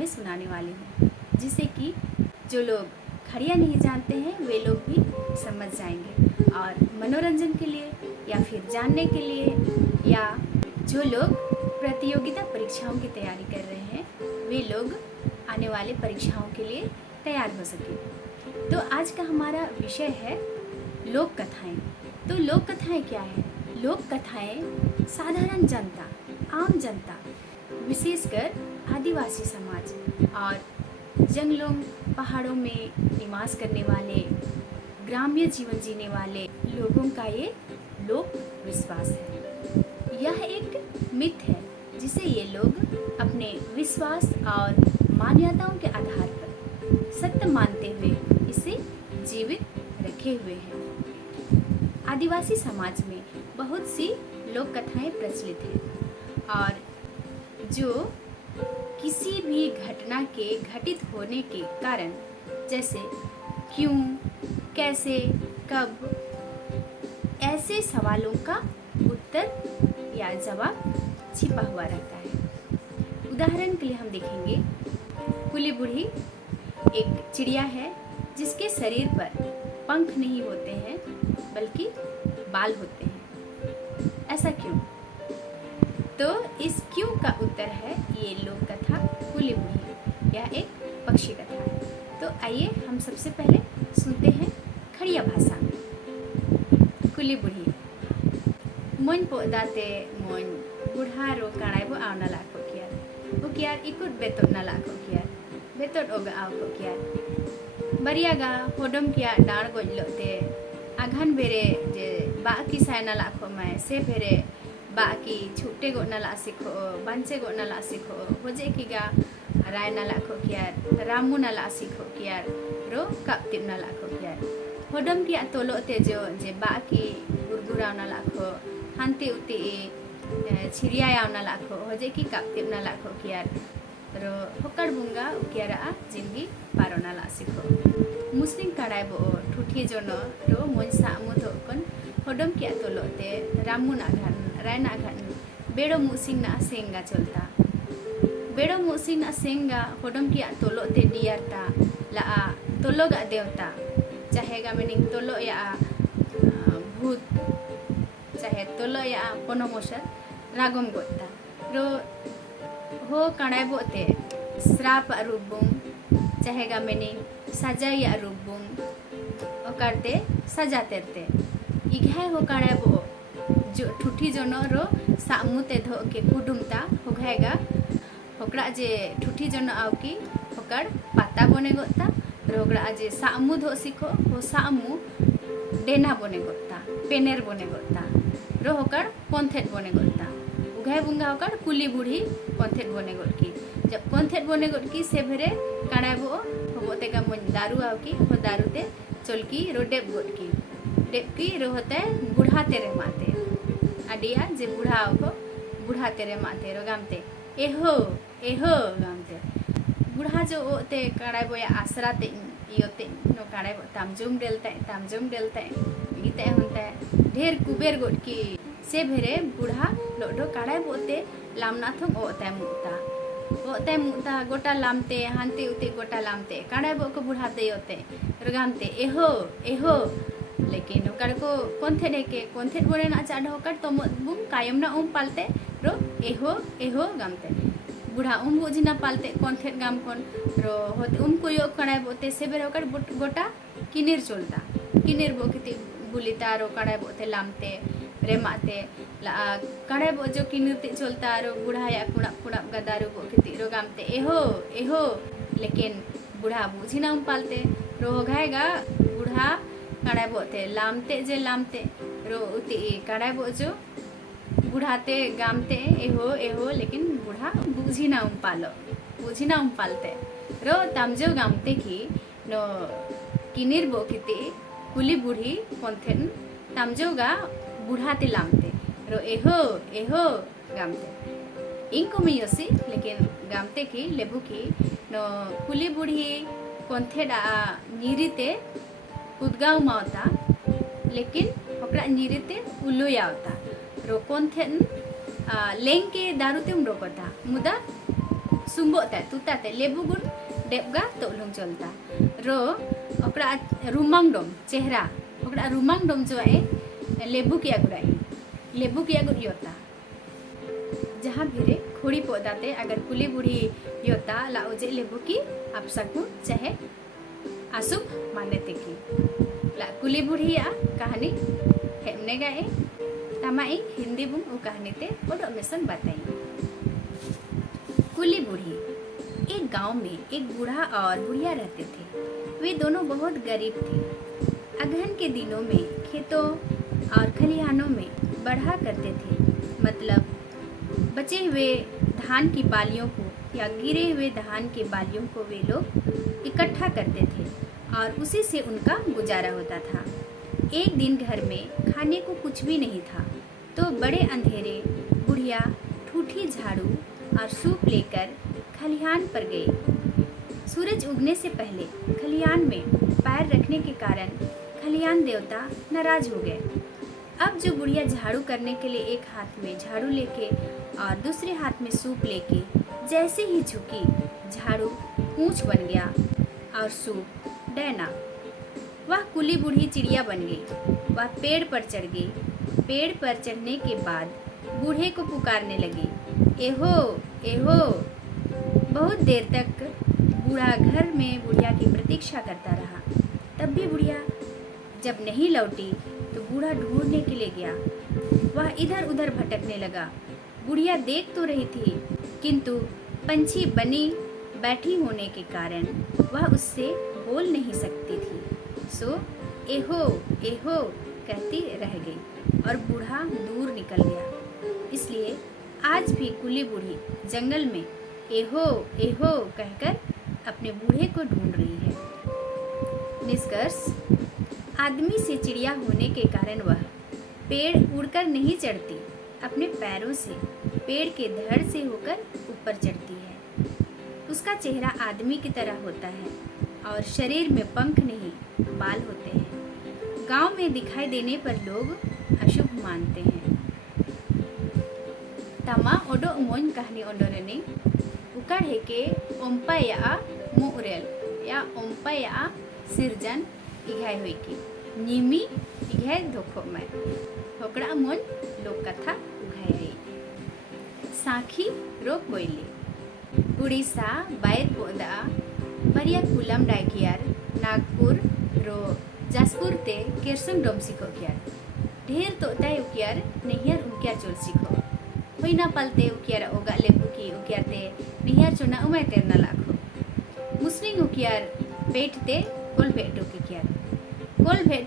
मैं सुनाने वाली हूँ, जिससे कि जो लोग खड़िया नहीं जानते हैं वे लोग भी समझ जाएंगे। और मनोरंजन के लिए या फिर जानने के लिए, या जो लोग प्रतियोगिता परीक्षाओं की तैयारी कर रहे हैं वे लोग आने वाले परीक्षाओं के लिए तैयार हो सकें। तो आज का हमारा विषय है लोक कथाएं। तो लोक कथाएं क्या है? लोक कथाएं साधारण जनता, आम जनता, विशेषकर आदिवासी समाज और जंगलों पहाड़ों में निवास करने वाले, ग्राम्य जीवन जीने वाले लोगों का ये लोक विश्वास है। यह एक मिथ है जिसे ये लोग अपने विश्वास और मान्यताओं के आधार पर सत्य मानते हुए इसे जीवित रखे हुए हैं। आदिवासी समाज में बहुत सी लोक कथाएं प्रचलित हैं और जो किसी भी घटना के घटित होने के कारण, जैसे क्यों, कैसे, कब, ऐसे सवालों का उत्तर या जवाब छिपा हुआ रहता है। उदाहरण के लिए हम देखेंगे, कुली बूढ़ी एक चिड़िया है जिसके शरीर पर पंख नहीं होते हैं बल्कि बाल होते हैं। ऐसा क्यों? तो इस क्यों का उत्तर है ये लोक कथा कुली बूढ़ी। यह एक पक्षी कथा है। तो आइए हम सबसे पहले सुनते हैं खड़िया भाषा में। कुली बूढ़ी मोन पोदाते मोन बुढ़ा रो काणाय बो आवना लाखो कियार उकियार इकुट बेतोट ना लाखो कियार बेतोट ओगा आवको कियार बरियागा होडम किया डार गोजलोते आघान बेरे जे बाकी सायना लाखो माय से फेरे बाकी छुट्टे गोना ला सिखो बांचे गोना ला सिखो होजे किगा राय ना लाखो कियार रामू ना ला सिखो कियार रो काप्तिम ना लाखो कियार होडम किया तोलोते जो जे बाकी गुरगुराव ना लाखो हांति उति छिरियायाव ना लाखो होजे की काप्तिम ना लाखो कियार रो होकड़ बुंगा उकियारा जिंदगी पारो ना ला सिखो मुस्लिम काड़ाय बो ठुठी जोनो रो मोनसा मुथोकन होडम किया तोलोते रामू ना घान राय ना घान बेड़ो मुसिंग ना सेंगा चलता बेड़ो मुसिंग ना सेंगा होडम किया तोलोते डियारता ला तोलोगा देवता चाहेगा मीनिंग तोलो या भूत चाहे तोलो या पनोमोशर रागम गोता रो हो काड़ाय बोते श्राप रूपबुंग चाहेगा मीनिंग सजा या रूपबुंग ओकारते सजाते इघाय हो काड़ाय बो जो ठुठी जोनो रो सामुते धो के कुडुमता होगायगा होकड़ा जे ठुठी जोनो आवकी होकड़ पाता बने गोता रोगड़ा जे सामु धो सिखो हो सामु डेना बने गोता पेनेर बने गोता रो होकड़ पोंथेट बने गोता उघाय बुंगा होकड़ कुली बूढ़ी पोंथेट बने गोटकी जब पोंथेट बने गोटकी से भेरे काड़ाय बो होबोते का मन दारू आवकी हो दारूते चलकी रो डेपकी रो होते बूढ़ा तेरे माते आडिया जे बूढ़ा को बूढ़ा तेरे माते रो गामते एहो एहो गामते बूढ़ा जो ओते काड़ाय बोया आसराते इयोते नो काड़ाय बो तामजुम डेलते गीते होते ढेर कुबेर गोटकी से भेरे बूढ़ा लोडो काड़ाय बोते लामनाथम ओते मुता गोटा लामते हांते उते गोटा लामते काड़ाय बो को बूढ़ा देयोते रो गामते एहो एहो लेकिन ओकर को कोंथेट बोले ना चाड होकर तो बुम कायम ना पालते रो एहो एहो गामते बूढ़ा बुझी ना पालते कोंथेट गाम कोन रो होते को यो कड़ाय बोते से बेर होकर गोटा किनेर चलता किनेर बो किति बुलिता रो कड़ाय बोते लामते रेमाते कड़ाय बो जो किनेरते चलता रो बूढ़ा या कुड़ा गदारू बो किति रो गामते एहो एहो लेकिन बूढ़ा बुझी ना पालते रो होगाएगा बूढ़ा काड़ाय बोते लामते रो उति काड़ाय बो जो बूढ़ाते गामते एहो एहो लेकिन बूढ़ा बुझी ना पालते रो तामजो गामते की नो किनिर बो किति कुली बूढ़ी पोंथेन तामजोगा बूढ़ाते लामते रो एहो एहो गामते इनको में योसी लेकिन गामते की लेबू की नो कुली बूढ़ी पोंथेडा नीरीते उद्गाव मावता लेकिन होकड़ा नीरीते उलुयावता रो पोंथेन लेंके दारूते रोकता मुदा सुम्बो ते तुता ते लेबू गुण डेबगा तोलुंग चलता रो ओकरा रुमांग डोम चेहरा ओकरा रुमांग डोम जो है लेबू की अगुराई लेबू की अगुर योता जहाँ भिरे खोड़ी पोदाते अगर कुली बुढ़ी योता ला उजे लेबू की अपसकु चाहे अशुभ मान्यते की ला कुली बुढ़ी कहानी हेमने गए तमा एक हिंदी बुंग वो कहानी ते ओडो मेसन बताई। कुली बूढ़ी। एक गांव में एक बूढ़ा और बुढ़िया रहते थे। वे दोनों बहुत गरीब थे। अगहन के दिनों में खेतों और खलिहानों में बढ़ा करते थे, मतलब बचे हुए धान की बालियों को या गिरे हुए धान के बालियों को वे लोग इकट्ठा करते थे और उसी से उनका गुजारा होता था। एक दिन घर में खाने को कुछ भी नहीं था तो बड़े अंधेरे बुढ़िया ठूठी झाड़ू और सूप लेकर खलिहान पर गई। सूरज उगने से पहले खलिहान में पैर रखने के कारण खलिहान देवता नाराज हो गए। अब जो बुढ़िया झाड़ू करने के लिए एक हाथ में झाड़ू लेके और दूसरे हाथ में सूप लेके जैसे ही झुकी, झाड़ू पूंछ बन गया और सूप डैना। वह कुली बूढ़ी चिड़िया बन गई। वह पेड़ पर चढ़ गई। पेड़ पर चढ़ने के बाद बूढ़े को पुकारने लगी, एहो एहो। बहुत देर तक बूढ़ा घर में बुढ़िया की प्रतीक्षा करता रहा। तब भी बुढ़िया जब नहीं लौटी तो बूढ़ा ढूंढने के लिए गया। वह इधर उधर भटकने लगा। बुढ़िया देख तो रही थी किंतु पंछी बनी बैठी होने के कारण वह उससे बोल नहीं सकती थी, सो एहो एहो कहती रह गई और बूढ़ा दूर निकल गया। इसलिए आज भी कुली बूढ़ी जंगल में एहो एहो कहकर अपने बूढ़े को ढूंढ रही है। निष्कर्ष, आदमी से चिड़िया होने के कारण वह पेड़ उड़कर नहीं चढ़ती, अपने पैरों से पेड़ के धड़ से होकर ऊपर चढ़ती है। उसका चेहरा आदमी की तरह होता है और शरीर में पंख नहीं बाल होते हैं। गांव में दिखाई देने पर लोग अशुभ मानते हैं। तमा ओडो मोन कहानी ओंडोरेनी उकार हेके ओम्पाया मुरेल या ओम्पाया सिरजन इघाय हुई की निमी इघाय धोखो में होकड़ा मोन लोक कथा उघाय है। साखी रो कोयली उड़ीसा बायर पोदा बरिया कुलम डायकियार नागपुर रो जासपुर ते केरसंग डोम सिको कियार ढेर तो ताय उकियार नहियार उकियार चोल सिको होइना पलते उकियार ओगा लेबुकी उकियार ते नहियार चोना उमाय तेरना लाखो मुस्लिंग उकियार पेटते कोल भेटो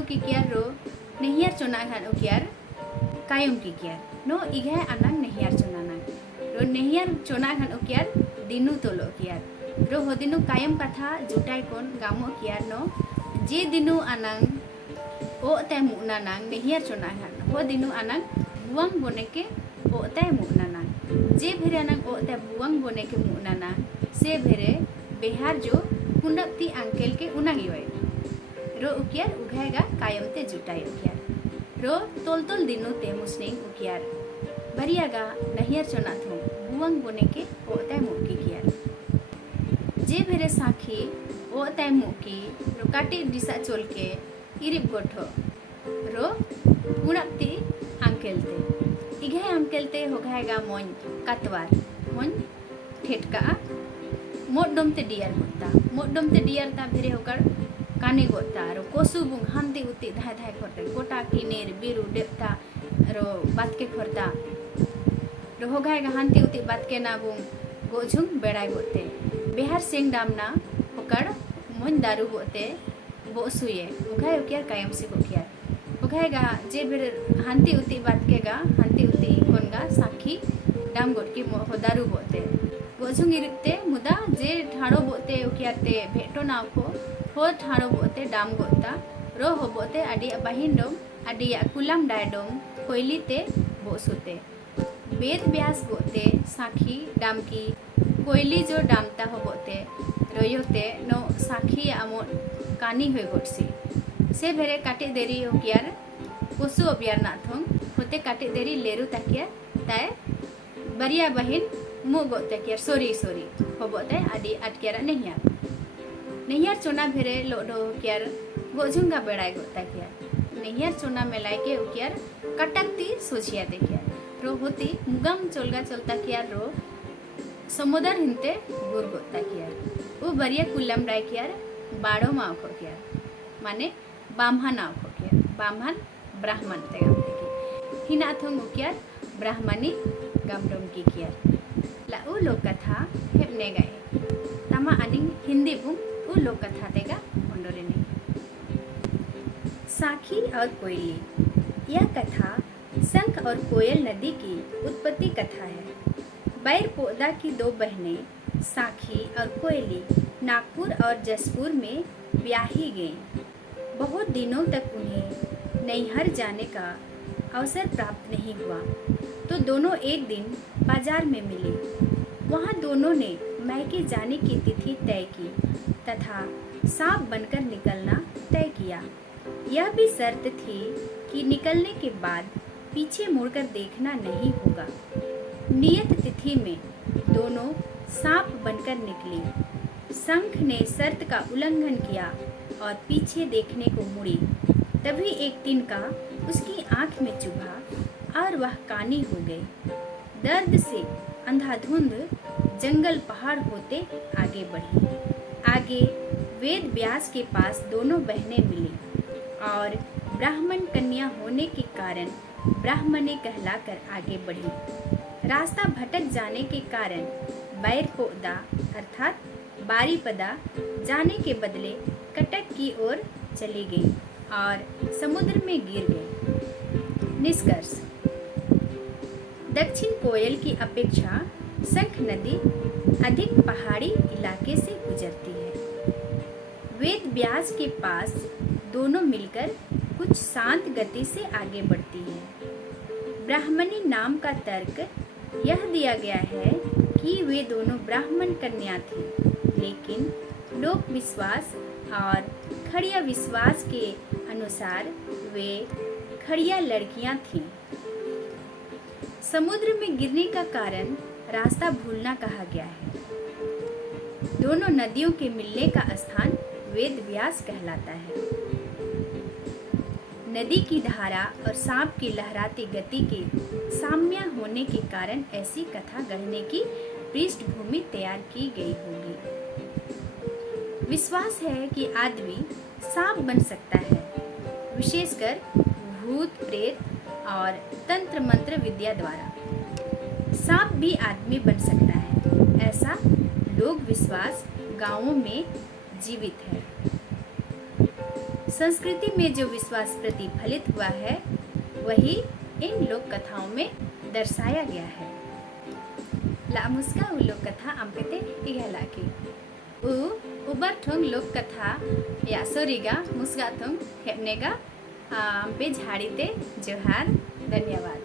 की कियार रो नहियार चोना घान उकियार कायम की कियार नो इघाय अनांग नहियार चोना नांग रो नहियार चोना घान उकियार दिनु तोलो कियार रो हो दिनु कायम कथा जुटाय कोन गामो कियार नो जे दिनु अनांग ओ ते मुना नांग नहियार चोना घान हो दिनु अनांग बुआंग बोने के ओ ते मुना नांग जे भेरे अनांग ओ ते बुआंग बोने के मुना नांग से भेरे बिहार जो कुंडपति अंकेल के उनागी होय रो उकियार उघायगा कायम ते जुटाय उकियार रो तोल दिनु ते मुस्लिंग उकियार बरियागा नहियार चोना थो बुआंग बोने के ओ ते मुकी कियार जे भेरे साखी ओ ते मुकी रो काटी दिसा चोल के इरिब गोठो रो कुंडपति अंकेल ते इघाय अंकेल ते होघायगा मोन कतवार मोन ठेटका मोडम ते डियर ता भेरे होकर काने गोता रो कोसु बुंग हांती उती धाय धाय खरते गोटा किनेर बिरु डेपता रो बात के खरता रो होघायगा हांती उती बात के ना बुंग गोझुंग बेड़ाय गोते बिहार सेंग डामना होकर मोन दारू गोते बोसुये उघाय उकियार कायम से गोकियार उघायगा जे भेरे हांती उती बात केगा हांती उती कोनगा साखी डाम गोट की हो दारू गोते गोझुंग इरिते मुदा जे ठाड़ो बोते उकियारते भेटो नाव को हो ठाड़ो बोते डाम गोता रो हो बोते अडी बाहिन डोम अडी कुलम डाय डोम कोयली ते बोसुते वेद व्यास बोते साखी डाम की कोयली जो डामता हो बोते रोयोते नो साखी आमो कानी हुए गोटसी से भेरे काटे देरी उकियार कोसु अबियार नाथोंग होते काटे देरी लेरु ताकिया ताए बरिया बहिन मु गोते कियार सोरी होबोते आदि अटकेरा नैयार चोना भेरे लोडो कियार गोझुंगा बेड़ाई गोता कियार नैयार चोना मेलाय के उकियार कटकती सोचिया देखियार रो होती मुगम चोलगा चलता कियार रो समुदर हिंते गुर गोता कियार वो बरिया कुल्लम डाय कियार बाड़ो माव को कियार माने बाम्हन आव को कियार बाम्हन ब्राह्मण ते गामते की हिना थंग उकियार ब्राह्मणी गामडोम की कियार ला उ लोक कथा हेपने गए तमा अनिंग हिंदी बुंग उ लोक कथा तेगा ओंडोरे नहीं साखी और कोयली। यह कथा शंख और कोयल नदी की उत्पत्ति कथा है। बैर पोदा की दो बहनें साखी और कोयली नागपुर और जसपुर में ब्याही गईं। बहुत दिनों तक उन्हें नैहर जाने का अवसर प्राप्त नहीं हुआ तो दोनों एक दिन बाजार में मिली। वहाँ दोनों ने मैके जाने की तिथि तय की तथा सांप बनकर निकलना तय किया। यह भी शर्त थी कि निकलने के बाद पीछे मुड़कर देखना नहीं होगा। नियत तिथि में दोनों सांप बनकर निकली। शंख ने शर्त का उल्लंघन किया और पीछे देखने को मुड़ी। तभी एक तिनका उसकी आंख में चुभा और वह कानी हो गई। दर्द से अंधाधुंध जंगल पहाड़ होते आगे बढ़ी। आगे वेद व्यास के पास दोनों बहनें मिली और ब्राह्मण कन्या होने के कारण ब्राह्मणी कहलाकर आगे बढ़ी। रास्ता भटक जाने के कारण बैरपोदा अर्थात बारीपदा जाने के बदले कटक की ओर चली गई और समुद्र में गिर गई। निष्कर्ष दक्षिण कोयल की अपेक्षा शंख नदी अधिक पहाड़ी इलाके से गुजरती है। वेद व्यास के पास दोनों मिलकर कुछ शांत गति से आगे बढ़ती है। ब्राह्मणी नाम का तर्क यह दिया गया है कि वे दोनों ब्राह्मण कन्या थी, लेकिन लोक विश्वास और खड़िया विश्वास के अनुसार वे खड़िया लड़कियां थीं। समुद्र में गिरने का कारण रास्ता भूलना कहा गया है। दोनों नदियों के मिलने का स्थान वेद व्यास कहलाता है। नदी की धारा और सांप की लहराती गति के साम्य होने के कारण ऐसी कथा गढ़ने की पृष्ठभूमि तैयार की गई होगी। विश्वास है कि आदमी सांप बन सकता है, विशेषकर भूत प्रेत और तंत्र मंत्र विद्या द्वारा। सांप भी आदमी बन सकता है, ऐसा लोक विश्वास गांवों में जीवित है। संस्कृति में जो विश्वास प्रतिफलित हुआ है वही इन लोक कथाओं में दर्शाया गया है। ला मुस्का उ लोक कथा आमपेते इगहला की उबर ठोंग लोक कथा या सोरीगा मुस्गा ठोंग हेबनेगा आमपे झाड़ीते जोहार धन्यवाद।